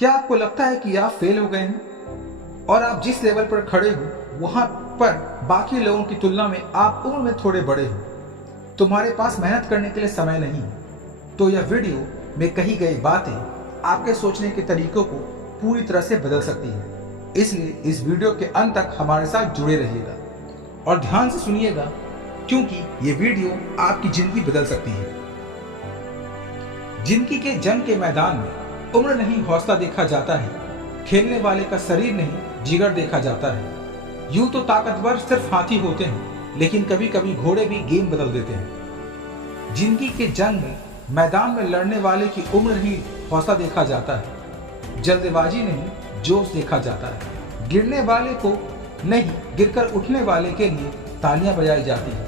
क्या आपको लगता है कि आप फेल हो गए हैं और आप जिस लेवल पर खड़े हो वहां पर बाकी लोगों की तुलना में आप उम्र में थोड़े बड़े हो, तुम्हारे पास मेहनत करने के लिए समय नहीं है, तो यह वीडियो में कही गई बातें आपके सोचने के तरीकों को पूरी तरह से बदल सकती है। इसलिए इस वीडियो के अंत तक हमारे साथ जुड़े रहिएगा और ध्यान से सुनिएगा, क्योंकि ये वीडियो आपकी जिंदगी बदल सकती है। जिंदगी के जंग के मैदान में उम्र नहीं हौसला देखा जाता है, खेलने वाले का शरीर नहीं जिगर देखा जाता है। यूं तो ताकतवर सिर्फ हाथी होते हैं, लेकिन कभी कभी घोड़े भी गेम बदल देते हैं। जिंदगी के जंग में मैदान में लड़ने वाले की उम्र नहीं हौसला देखा जाता है, जल्दबाजी नहीं जोश देखा जाता है। गिरने वाले को नहीं, गिरकर उठने वाले के लिए तालियां बजाई जाती है।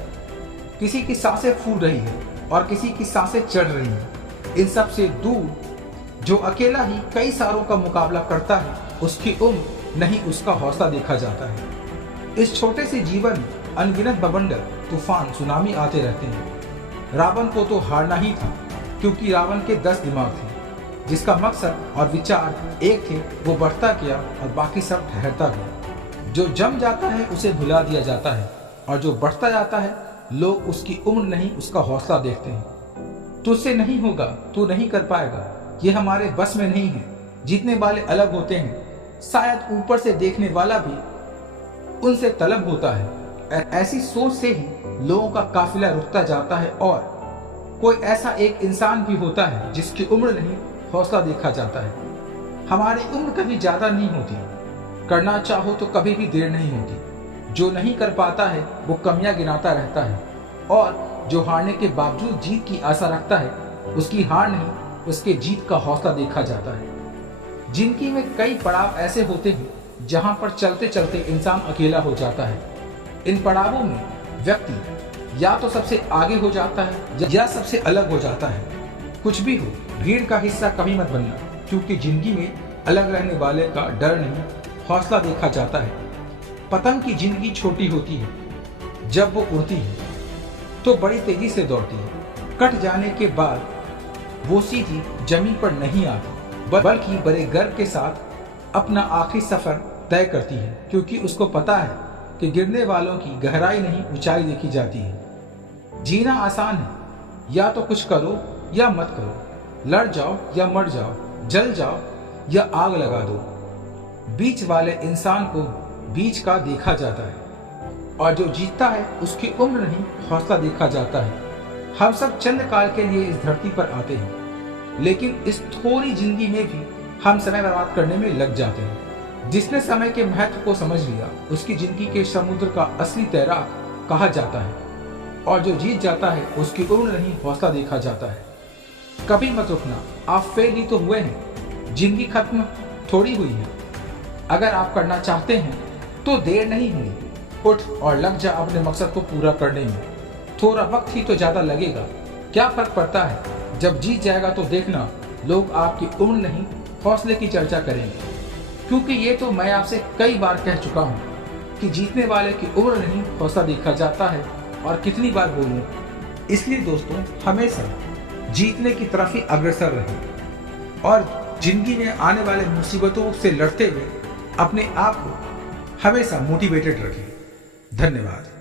किसी की सांसें फूल रही है और किसी की सांसें चढ़ रही हैं। इन सब से दूर जो अकेला ही कई सारों का मुकाबला करता है, उसकी उम्र नहीं उसका हौसला देखा जाता है। इस छोटे से जीवन में अनगिनत बवंडर, तूफान, सुनामी आते रहते हैं। रावण को तो हारना ही था, क्योंकि रावण के 10 दिमाग थे। जिसका मकसद और विचार एक थे, वो बढ़ता गया और बाकी सब ठहरता गया। जो जम जाता है उसे भुला दिया जाता है, और जो बढ़ता जाता है लोग उसकी उम्र नहीं उसका हौसला देखते हैं। तुझसे नहीं होगा, तू नहीं कर पाएगा, ये हमारे बस में नहीं है। जीतने वाले अलग होते हैं, शायद ऊपर से देखने वाला भी उनसे तलब होता है। ऐसी सोच से ही लोगों का काफिला रुकता जाता है और कोई ऐसा एक इंसान भी होता है जिसकी उम्र नहीं हौसला देखा जाता है। हमारी उम्र कभी ज्यादा नहीं होती, करना चाहो तो कभी भी देर नहीं होती। जो नहीं कर पाता है वो कमियां गिनाता रहता है, और जो हारने के बावजूद जीत की आशा रखता है, उसकी हार नहीं उसके जीत का हौसला देखा जाता है। जिंदगी में कई पड़ाव ऐसे होते हैं जहां पर चलते चलते इंसान अकेला हो जाता है। इन पड़ावों में व्यक्ति या तो सबसे आगे हो जाता है या सबसे अलग हो जाता है। कुछ भी हो, भीड़ का हिस्सा कभी मत बनना, क्योंकि जिंदगी में अलग रहने वाले का डर नहीं हौसला देखा जाता है। पतंग की जिंदगी छोटी होती है, जब वो उड़ती है तो बड़ी तेजी से दौड़ती है। कट जाने के बाद वो सीधी जमीन पर नहीं आती, बल्कि बड़े गर्व के साथ अपना आखिरी सफर तय करती है, क्योंकि उसको पता है कि गिरने वालों की गहराई नहीं ऊंचाई देखी जाती है। जीना आसान है, या तो कुछ करो या मत करो, लड़ जाओ या मर जाओ, जल जाओ या आग लगा दो। बीच वाले इंसान को बीच का देखा जाता है, और जो जीतता है उसकी उम्र नहीं हौसला देखा जाता है। हम सब चंद काल के लिए इस धरती पर आते हैं, लेकिन इस थोड़ी जिंदगी में भी हम समय बर्बाद करने में लग जाते हैं। जिसने समय के महत्व को समझ लिया, उसकी जिंदगी के समुद्र का असली तैराक कहा जाता है, और जो जीत जाता है उसकी उम्र नहीं हौसला देखा जाता है। कभी मत रुकना, आप फेल ही तो हुए हैं, जिंदगी खत्म थोड़ी हुई है। अगर आप करना चाहते हैं तो देर नहीं हुई, उठ और लग जा अपने मकसद को पूरा करने में। थोड़ा वक्त ही तो ज्यादा लगेगा, क्या फर्क पड़ता है। जब जीत जाएगा तो देखना, लोग आपकी उम्र नहीं हौसले की चर्चा करेंगे, क्योंकि ये तो मैं आपसे कई बार कह चुका हूँ कि जीतने वाले की उम्र नहीं हौसला देखा जाता है, और कितनी बार बोलूं। इसलिए दोस्तों, हमेशा जीतने की तरफ ही अग्रसर रहें और जिंदगी में आने वाले मुसीबतों से लड़ते हुए अपने आप को हमेशा मोटिवेटेड रखें। धन्यवाद।